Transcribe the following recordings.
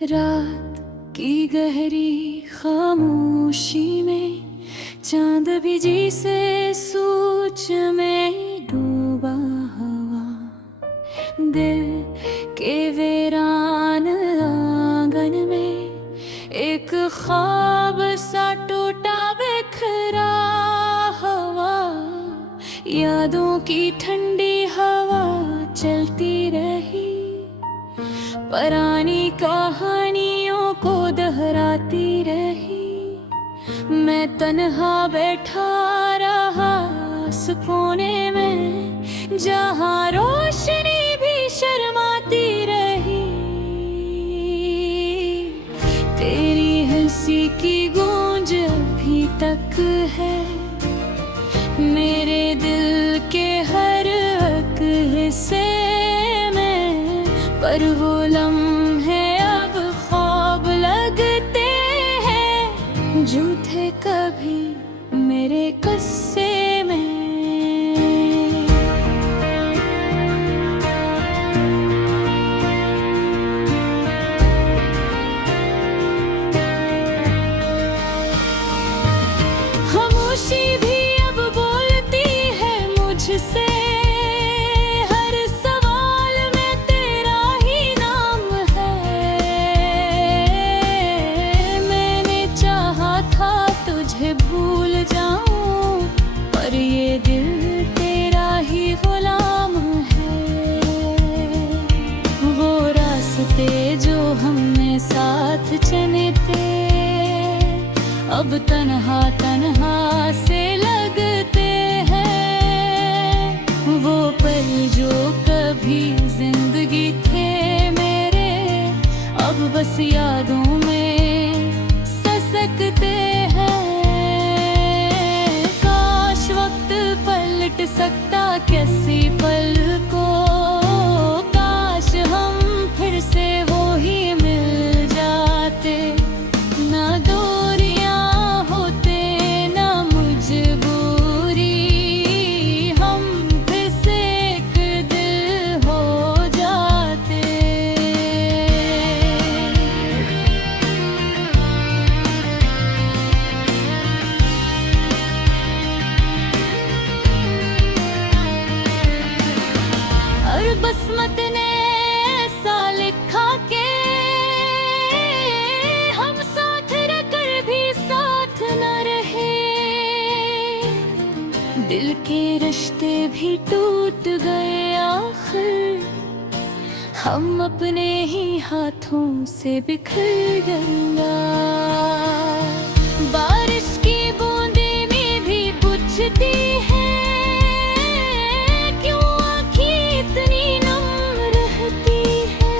रात की गहरी खामोशी में चांद भी जी से सूच में डूबा हवा, दिल के वीरान आंगन में एक ख्वाब सा टूटा बिखरा हवा। यादों की ठंडी हवा चलती रही, पुरानी कहानियों को दोहराती रही। मैं तन्हा बैठा रहा उस कोने में जहाँ रोशनी भी शर्माती रही। तेरी हंसी की गूंज अभी तक है मेरे दिल के हर एक हिस्से में, पर वो लम्हे अब ख्वाब लगते हैं झूठे कभी मेरे किस्से में। खामोशी भी अब बोलती है मुझसे, हर सवाल में तेरा ही नाम है। मैंने चाहा था तुझे भूल जाऊं, पर ये दिल तेरा ही गुलाम है। वो रास्ते जो हमने साथ चुने थे अब तन्हा तन्हा से लगते हैं। वो पल जो कभी जिंदगी थे मेरे अब बस यादों में ससकते हैं। काश वक्त पलट सकता किसी पल को, काश हम फिर से वो ही मिल जाते। ना दूरियां होते ना मजबूरी, हम फिर से एक दिल हो जाते। और बसमत ने ऐसा लिखा के हम साथ रहकर भी साथ न रहे। दिल के रिश्ते भी टूट गए आखिर, हम अपने ही हाथों से बिखर गया। बारिश की बूंदें में भी पूछती है क्यों आँखें इतनी नम रहती है।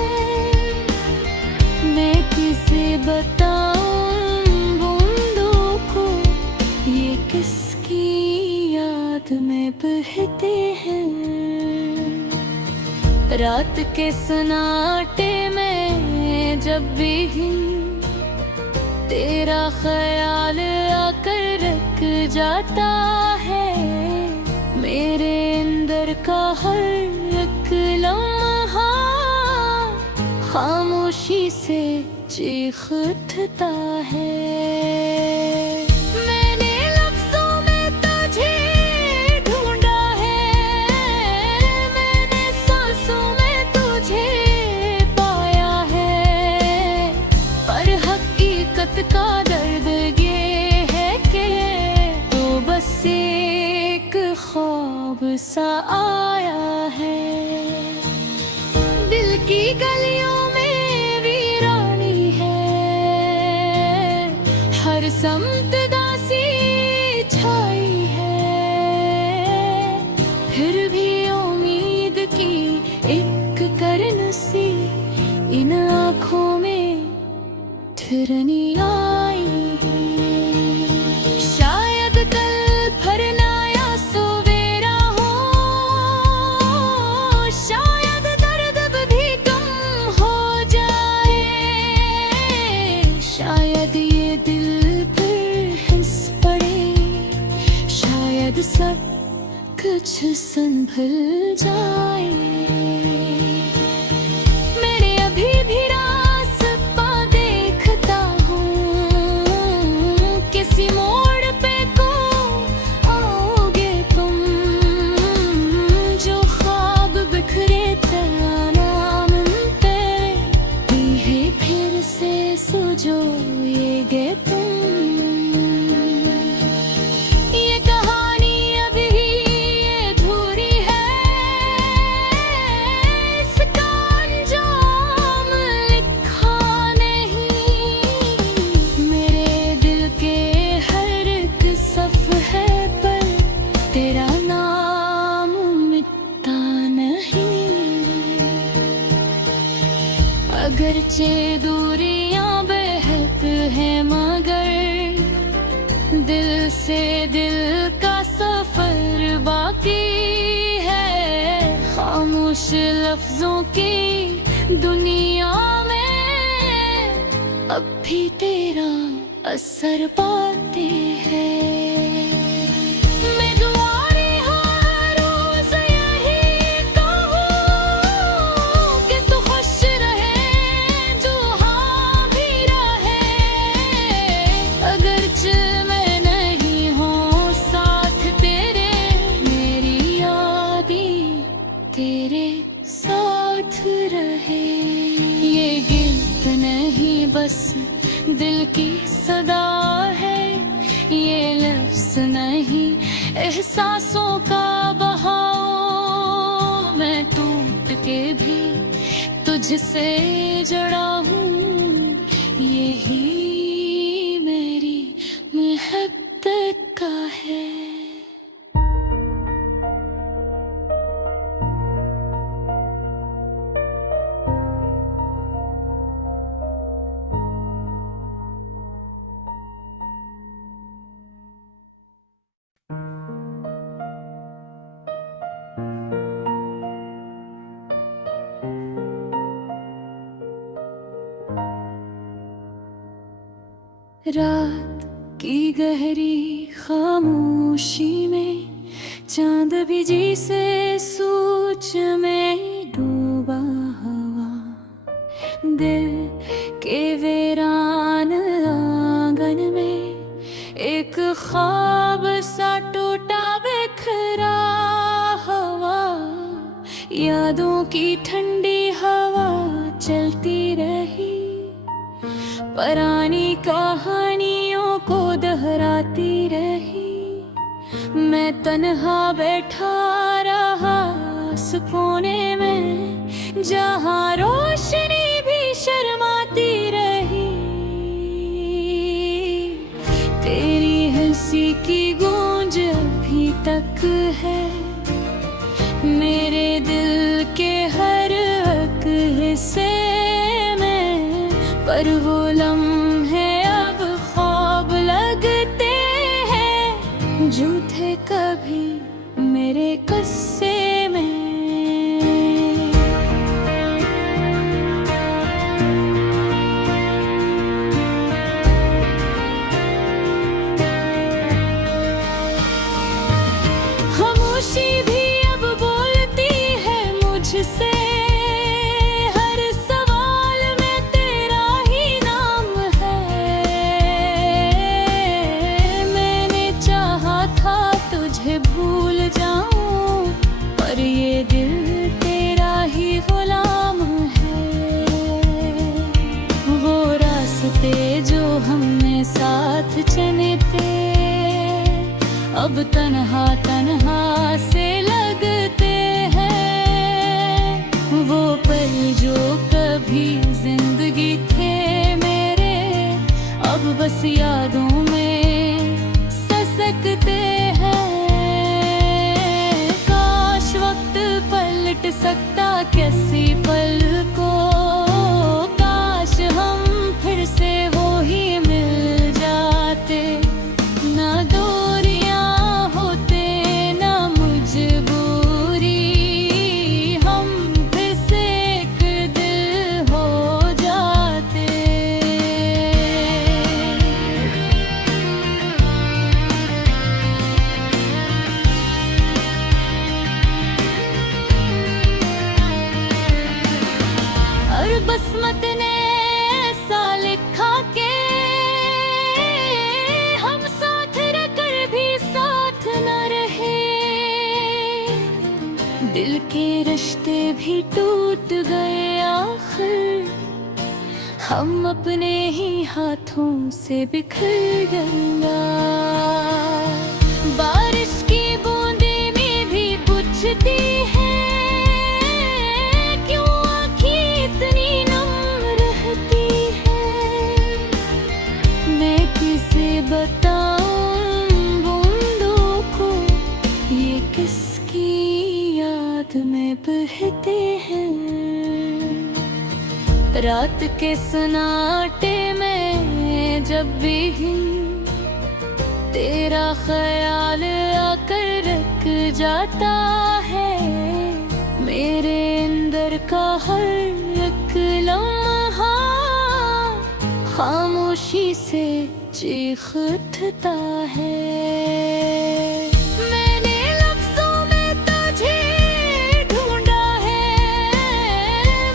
मैं किसे बताऊं बूंदों को ये किसकी याद में बहते हैं। रात के सन्नाटे में जब भी तेरा ख्याल आकर रख जाता है, मेरे अंदर का हर एक लम्हा खामोशी से चीख उठता है। मैंने लफ्ज़ों में तुझे ढूंढा है, मैंने सांसों में तुझे पाया है, पर हकीकत का दर्द ये है कि तो बस एक ख्वाब सा आया है। दिल की गलियों में वीरानी है, हर समत दासी छाई है, फिर भी उम्मीद की एक करन सी इन आँखों में ठिरनी आई। शायद कल फरना या सवेरा हो, शायद दर्द अब भी कम हो जाए, शायद ये दिल फिर हंस पड़े, शायद सब कुछ संभल जाए। मेरे अभी भी रास पा दिल से दिल का सफर बाकी है, खामोश लफ्जों की दुनिया में अब भी तेरा असर पाते हैं। मैं दुआरे हर रोज यही कहूँ कि तू खुश रहे, जो हाँ भी रहे। अगरचे मैं नहीं हूँ साथ तेरे, मेरी यादें तेरे साथ रहे। ये गिल्ट नहीं बस दिल की सदा है, ये लफ्ज़ नहीं एहसासों का बहाव। मैं टूट के भी तुझसे जड़ा हूँ, यही मेरी मोहब्बत का है। रात की गहरी खामोशी में चांद भी जी से सोच में डूबा हुआ, दिल के वीरान आंगन में एक ख्वाब सा टूटा बिखरा हुआ। यादों की ठंडी हवा चलती रही, पुरानी कहानियों को दोहराती रही। मैं तन्हा बैठा रहा उस कोने में, जहाँ रोशनी भी शर्माती रही। तेरी हंसी की गूंज अभी तक है मेरे दिल के हर एक हिस्से में, पर वो लम्हे अब ख्वाब लगते हैं, झूठे कभी मेरे किस्से में। खामोशी भी अब बोलती है मुझसे, भूल जाऊं पर ये दिल तेरा ही गुलाम है। वो रास्ते जो हमने साथ चुने थे अब तन्हा तन्हा से लगते हैं। वो पल जो कभी जिंदगी थे मेरे, अब बस यादों में ससकते हैं। पलट सकता कैसी पल को, काश हम फिर से वो ही मिल जाते। ना दूरियां होते ना मजबूरी, हम फिर से एक दिल हो जाते। बसमत ने ऐसा लिखा के हम साथ रहकर भी साथ न रहे। दिल के रिश्ते भी टूट गए आखिर, हम अपने ही हाथों से बिखर गए। बारिश की बूंदें में भी पूछती है, बताऊं बूंदों को ये किसकी याद में बहते हैं। रात के सन्नाटे में जब भी तेरा ख्याल आकर रख जाता है मेरे अंदर का हर एक लम्हा, खामोशी से चीख उठता है। मैंने लफ्ज़ों में तुझे ढूंढा है,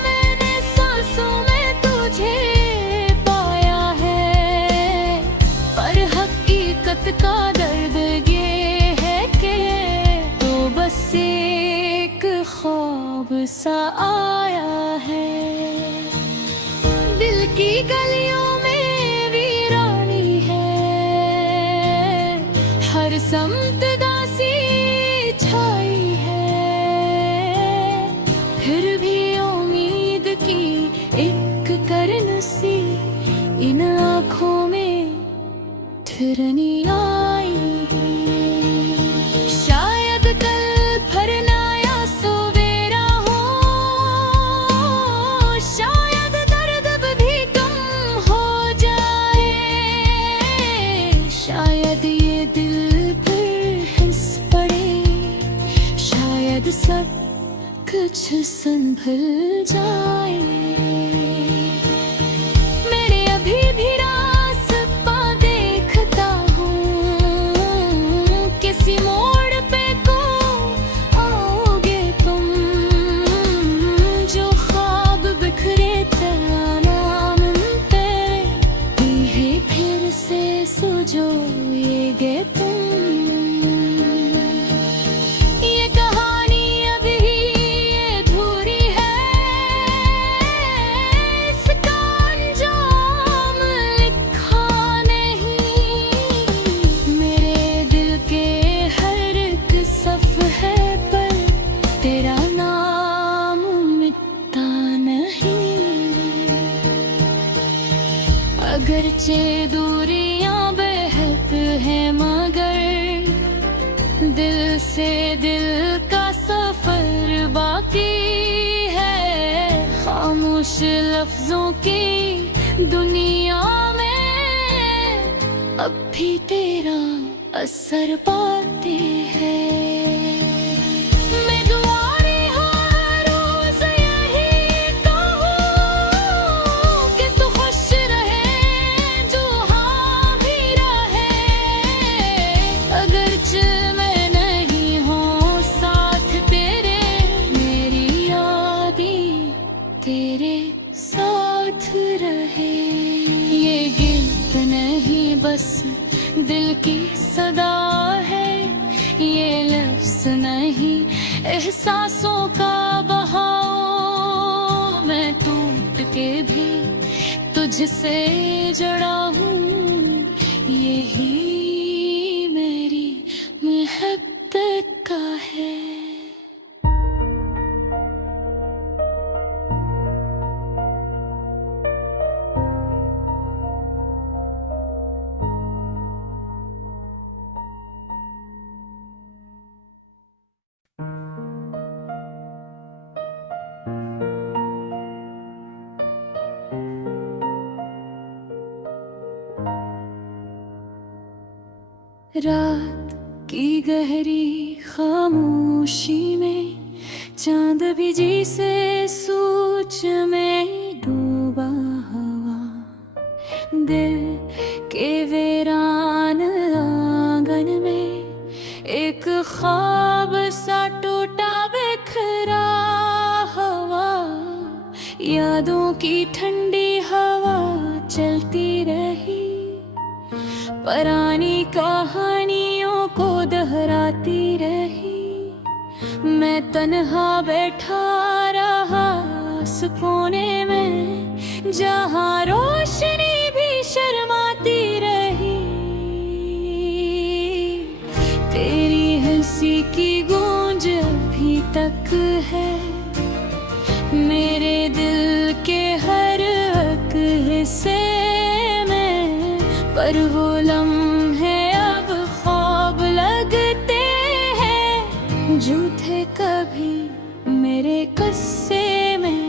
मैंने सांसों में तुझे पाया है, पर हकीकत का दर्द ये है कि तो बस एक ख्वाब सा आया है। दिल की गलियों में वीरानी है, हर समत दासी छाई है, फिर भी उम्मीद की एक करन सी इन आँखों में ठिरनी आई है। शायद कल भरना या सवेरा हो, शायद दर्द भी कम हो जाए, शायद ये दिल पर हंस पड़े, शायद सब कुछ संभल जाए। मेरे अभी भी रास्ता देखता हूँ, किसी मोड़ पे को आओगे तुम, जो ख्वाब बिखरे तरानाम पे है फिर से सुजोएगे तुम। ये कहानी अभी अधूरी है, इसका अंजाम लिखा नहीं, मेरे दिल के हर एक सफ़हे पर तेरा नाम मिटता नहीं। अगरचे दूरियां बेहद है मगर दिल से दिल का सफर बाकी है, खामोश लफ्जों की दुनिया में अब भी तेरा असर पाते हैं। मैं दुआरे हर रोज यही कहूँ कि तू खुश रहे, जो हाँ भी रहे, अगरचे मैं नहीं हूँ साथ तेरे, मेरी यादें तेरे साथ रहे। ये गीत नहीं बस दिल की सदा है, ये लफ्ज़ नहीं एहसासों का बहाव, मैं टूट के भी तुझसे जड़ा हूँ, यही मेरी मोहब्बत का है। रात की गहरी खामोशी में चांद भी जी से सोच में डूबा हुआ, दिल के वीरान आंगन में एक ख्वाब सा टूटा बिखरा हुआ, यादों की ठंडी हवा चलती रही, पुरानी कहानियों को दोहराती रही, मैं तन्हा बैठा रहा उस कोने में जहाँ रोशनी भी शर्माती रही, तेरी हंसी की गूंज अभी तक है मेरे दिल के हर एक हिस्से में, पर वो लम्हे अब ख्वाब लगते हैं झूठे कभी मेरे किस्से में।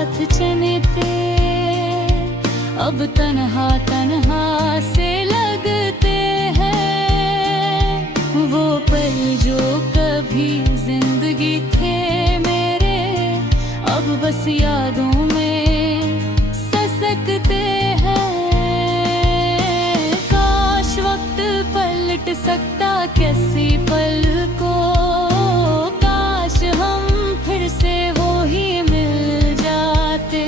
साथ चलते, अब तन्हा तन्हा से लगते हैं। वो पल जो कभी जिंदगी थे मेरे, अब बस यादों में ससकते हैं। काश वक्त पलट सकता किसी पल को, काश हम फिर से वो ही मिल जाते।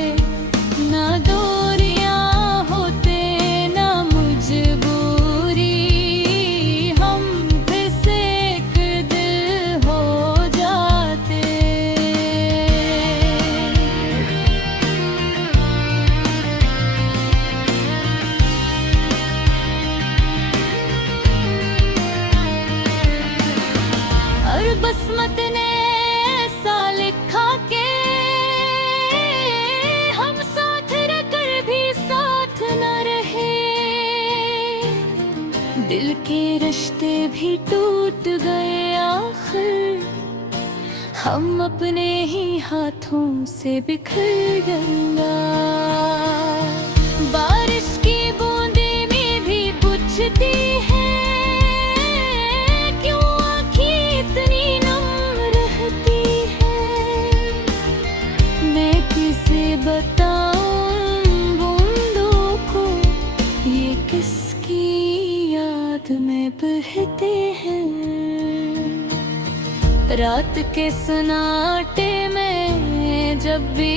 ना दूरियां होते ना मजबूरी, हम फिर से एक दिल हो जाते। और बसमत ने ऐसा लिखा के हम साथ रहकर भी साथ न रहे, दिल के रिश्ते भी टूट गए आखिर, हम अपने ही हाथों से बिखर गंगा। बारिश की बूंदें में भी पूछती है, क्यों आँखें इतनी नम रहती है। मैं किसे बताऊं बूंदों को, ये किसकी याद में बहते हैं। रात के सन्नाटे में जब भी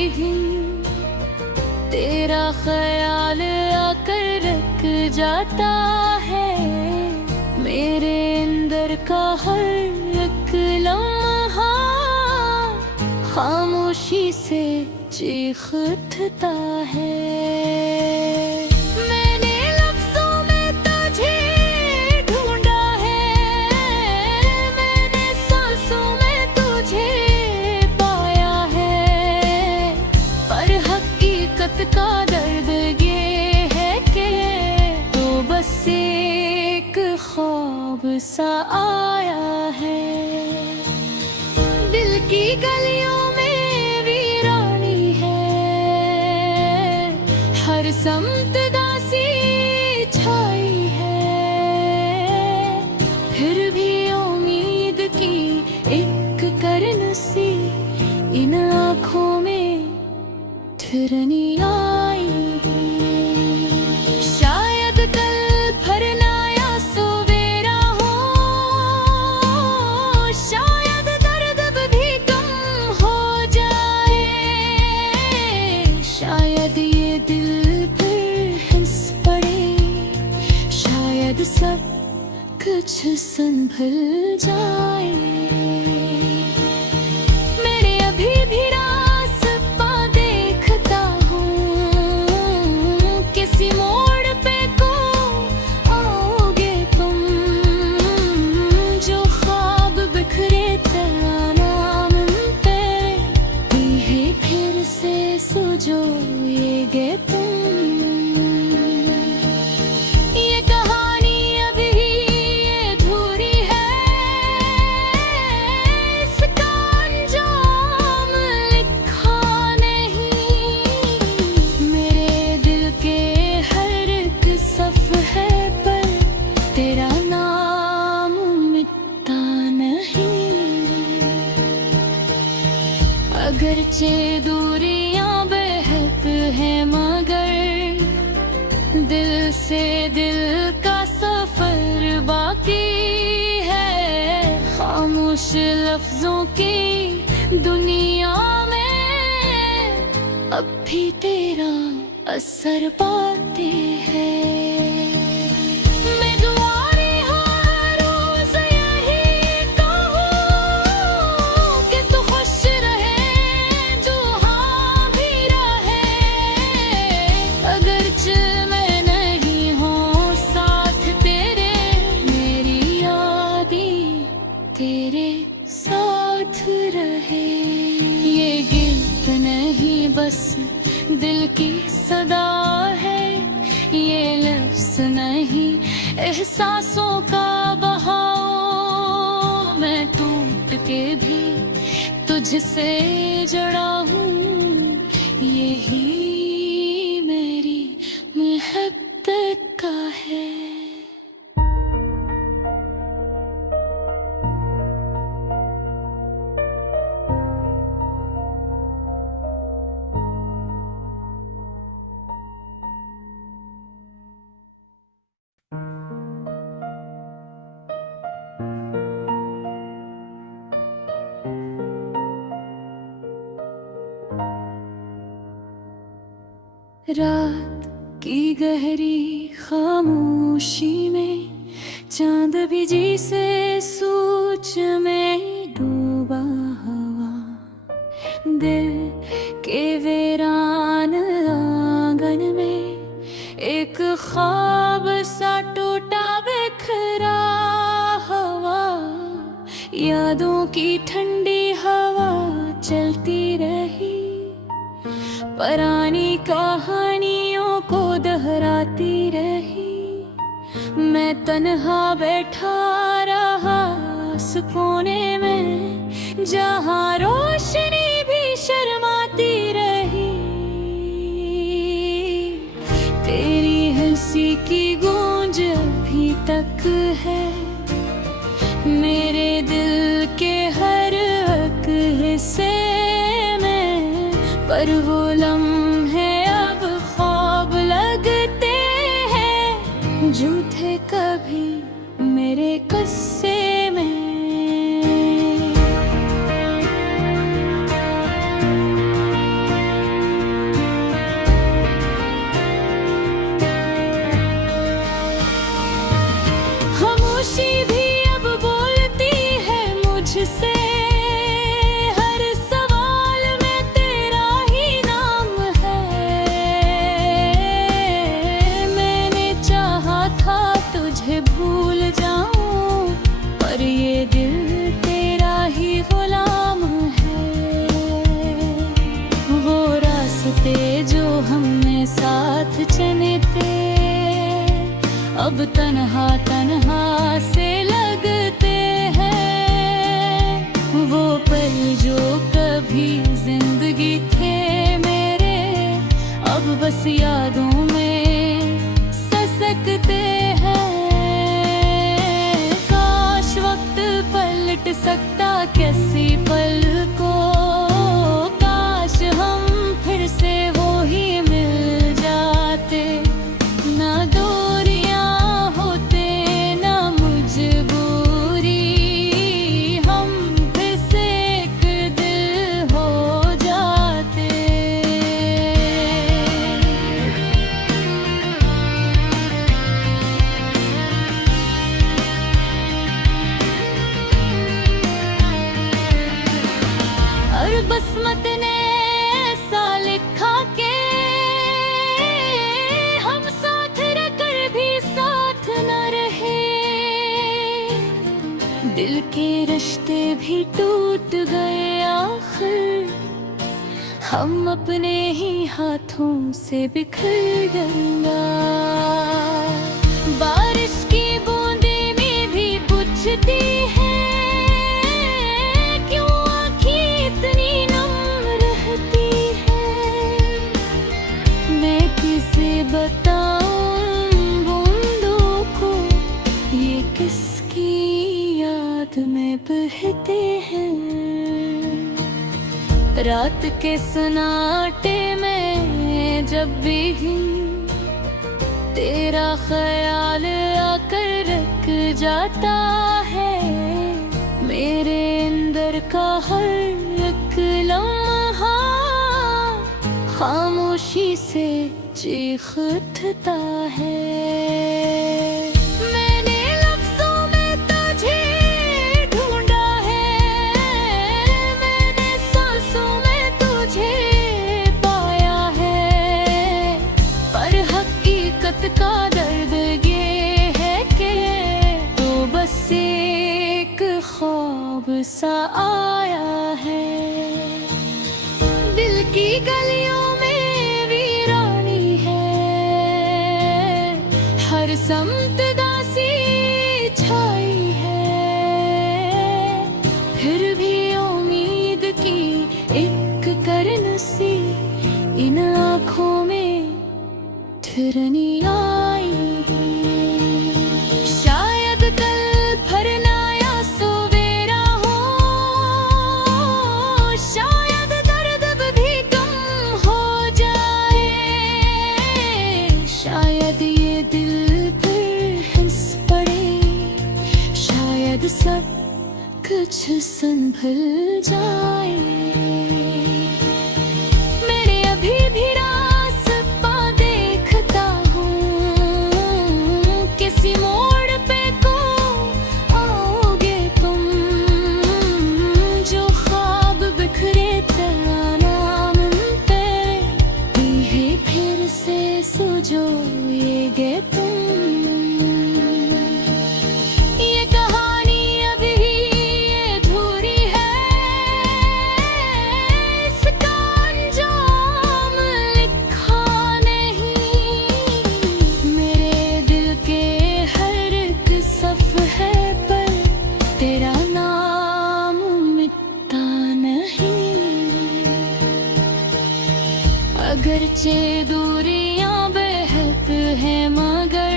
तेरा ख्याल आकर रख जाता है, मेरे अंदर का हर एक लम्हा खामोशी से चीख उठता है। मैंने लफ्ज़ों में तुझे ढूंढा है, मैंने सांसों में तुझे पाया है, पर हकीकत का दर्द ये है कि तो बस एक ख्वाब सा आया है। दिल की गलियों में वीरानी है, हर समत दासी छाई है, फिर भी उम्मीद की एक करन सी इन आँखों में ठिरनी आई। शायद कल फरना या सवेरा हो, शायद दर्द भी कम हो जाए, शायद ये दिल फिर हंस पड़े, शायद सब कुछ संभल जाए। मेरे अभी भी रास्ता देखता हूँ, किसी मोड़ पे को आओगे तुम, जो ख्वाब बिखरे नाम पे भी है फिर से सुजोएगे तुम। ये कहानी अभी अधूरी है, इसका अंजाम लिखा नहीं, मेरे दिल के हर एक सफ़हे पर तेरा नाम मिटता नहीं। अगरचे दूरियां बहक है मगर दिल से दिल का सफर बाकी है। खामोश लफ्जों की दुनिया में अब भी तेरा असर पाते हैं। मैं दुआरे हर रोज यही कहूं कि तू खुश रहे, जो हाँ भी रहे, अगरचे मैं नहीं हूँ साथ तेरे, मेरी यादें तेरे साथ रहे। ये गीत नहीं बस दिल की सदा है, ये लफ्ज़ नहीं एहसासों का बहाव। मैं टूट के भी तुझसे जड़ा हूँ, रात की गहरी खामोशी में चांद भी जी से सोच में डूबा हुआ, दिल के वीरान आंगन में एक ख्वाब सा टूटा बिखरा हुआ। यादों की ठंडी हवा चलती रही, पुरानी कहानियों को दोहराती रही। मैं तन्हा बैठा रहा उस कोने में जहाँ रोशनी भी शर्माती रही। तेरी हंसी की गूंज अभी तक है मेरे दिल के हर एक हिस्से में, पर वो लम्हे अब ख्वाब लगते हैं जो थे कभी मेरे किस्से में। खामोशी भी अब बोलती है मुझसे, हर सवाल में तेरा ही नाम है। मैंने चाहा था तुझे भूल जाऊं, पर ये दिल तेरा ही गुलाम है। वो रास्ते जो हमने साथ चले थे अब तन्हा तन्हा से लगते हैं। वो पल जो कभी जिंदगी थे मेरे अब बस यादों में ससकते हैं। काश वक्त पलट सकता किसी पल को, काश हम फिर से वो ही मिल जाते। ना दूरियां होते ना मजबूरी, हम फिर से एक दिल हो जाते। और बसमत ने ऐसा लिखा के हम साथ रहकर भी साथ न रहे। दिल के रिश्ते भी टूट गए आखिर, हम अपने ही हाथों से बिखर गंगा। बारिश की बूंदें में भी पूछती है क्यों आँखें इतनी नम रहती है। मैं किसे बताऊं बूंदों को ये किसकी याद में बहते हैं। रात के सन्नाटे में जब भी तेरा ख्याल आकर रख जाता है, मेरे अंदर का हर एक लम्हा खामोशी से चीख उठता है। मैंने लफ्ज़ों में तुझे ढूंढा है, मैंने सांसों में तुझे पाया है, पर हकीकत का दर्द ये है कि तो बस एक ख्वाब सा आया है। दिल की गलियों में वीरानी है, हर समत दासी छाई है, फिर भी उम्मीद की एक करन सी इन आँखों में ठिरनी आई। शायद कल फरना या सवेरा हो, शायद दर्द भी कम हो जाए, शायद ये दिल फिर हंस पड़े, शायद सब कुछ संभल जाए। मेरे अभी भी रास अगरचे दूरियां बेहद है मगर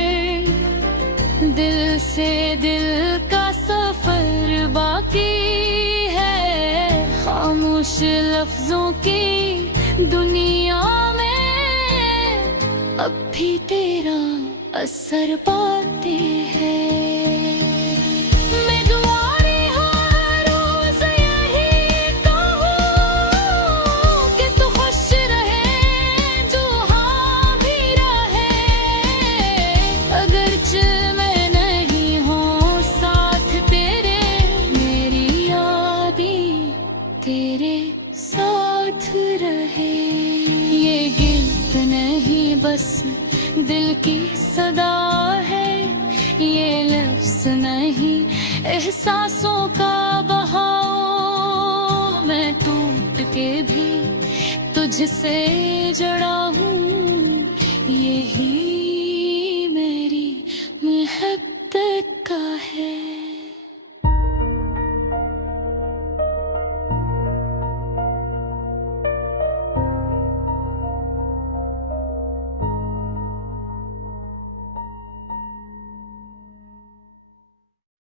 दिल से दिल का सफर बाकी है। खामोश लफ्जों की दुनिया में अब भी तेरा असर पाते हैं। मैं दुआरे हर रोज यही कहूँ कि तू खुश रहे, जो हाँ भी रहे। अगरचे मैं नहीं हूँ साथ तेरे, मेरी यादें तेरे साथ रहे। ये गीत नहीं बस दिल की सदा है, ये लफ्ज़ नहीं एहसासों का बहाव। मैं टूट के भी तुझसे जड़ा हूँ, यही